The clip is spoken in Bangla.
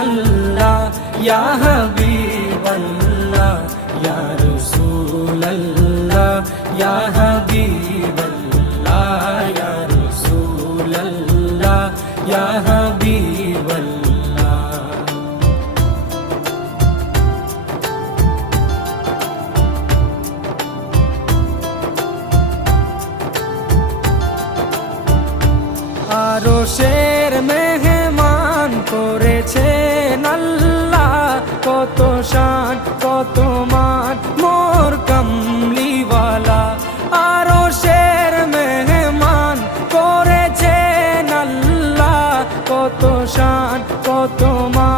আল্লাহ ইয়া হাবিবাল্লাহ ইয়া রাসূলাল্লাহ ইয়া হাবিবাল্লাহ ইয়া রাসূলাল্লাহ ইয়া হাবিবাল্লাহ। আরশের মেহমান করেছেন আল্লাহ, কত শান কত মান মোর কামলিওয়ালা। আরশের মেহমান করেছেন আল্লাহ, কত শান কত মান